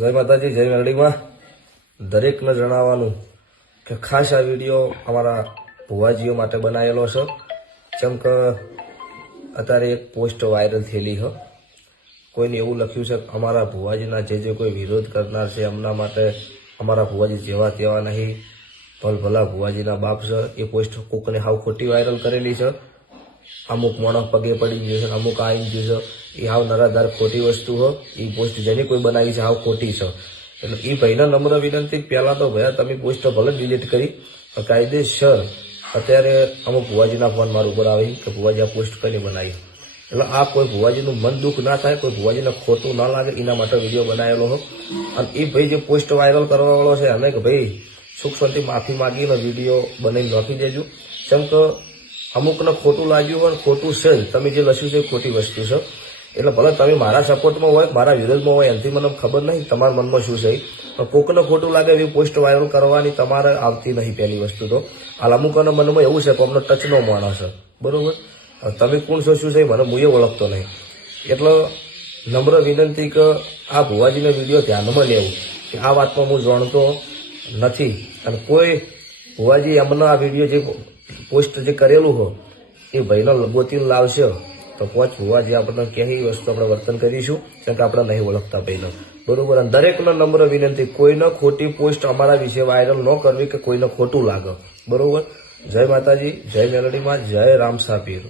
જય માતાજી, જય મેરડીમાં દરેકને જણાવવાનું કે ખાસ આ વિડીયો અમારા ભુવાજીઓ માટે બનાવેલો છે. જેમ કે અત્યારે એક પોસ્ટ વાયરલ થયેલી છે. કોઈને એવું લખ્યું છે કે અમારા ભુવાજીના જે કોઈ વિરોધ કરનાર છે એમના માટે અમારા ભુવાજી જેવા તેવા નહીં, ભલભલા ભુવાજીના બાપ છે. એ પોસ્ટ કોકને હાવ ખોટી વાયરલ કરેલી છે. અમુક માણસ પગે પડી ગયું છે, અમુક આવી ગયું છે. એ હાવ નરાધાર ખોટી વસ્તુ છે. એ પોસ્ટ જેની કોઈ બનાવી છે હાવ ખોટી છે. એટલે એ ભાઈને નમ્ર વિનંતી, પહેલા તો ભયા તમે પોસ્ટ ભલે ડિલીટ કરી, પણ કાયદેસર અત્યારે અમુક ભુવાજીના ફોન મારા ઉપર આવે કે ભુવાજી આ પોસ્ટ કઈ બનાવી. એટલે આ કોઈ ભુવાજીનું મન દુઃખ ના થાય, કોઈ ભુવાજીને ખોટું ના લાગે એના માટે વિડીયો બનાવેલો હોય. અને એ ભાઈ જે પોસ્ટ વાયરલ કરવા વાળો છે એને કે ભાઈ સુખ શાંતિ માફી માગીને વિડીયો બનાવીને નાખી દેજો. કેમ કે અમુકને ખોટું લાગ્યું હોય, ખોટું છે જ, તમે જે લખ્યું છે એ ખોટી વસ્તુ છે. એટલે ભલે તમે મારા સપોર્ટમાં હોય, મારા વિરોધમાં હોય, એનાથી મને ખબર નહીં તમારા મનમાં શું છે. પણ કોકને ખોટું લાગે એવી પોસ્ટ વાયરલ કરવાની તમારે આવતી નહીં. પહેલી વસ્તુ તો હાલ અમુકના મનમાં એવું છે કે અમને ટચનો માણસ છે, બરોબર. તમે કોણ છો શું છે મને હું એ ઓળખતો નહીં. એટલે નમ્ર વિનંતી કે આ ભુવાજીનો વિડીયો ધ્યાનમાં લેવું કે આ વાતમાં હું જાણતો નથી. અને કોઈ ભુવાજી એમનો આ વિડીયો જે પોસ્ટ જે કરેલું હોય એ ભાઈને ગોતીને લાવશે તો પોચ ભુવાજી આપણને ક્યાંય વસ્તુ આપણે વર્તન કરીશું, કેમ કે આપણે નહીં ઓળખતા ભાઈને, બરોબર. અને દરેકને નમ્ર વિનંતી, કોઈને ખોટી પોસ્ટ અમારા વિશે વાયરલ ન કરવી કે કોઈને ખોટું લાગે, બરોબર. જય માતાજી, જય મેલડીમાં, જય રામ સાપીર.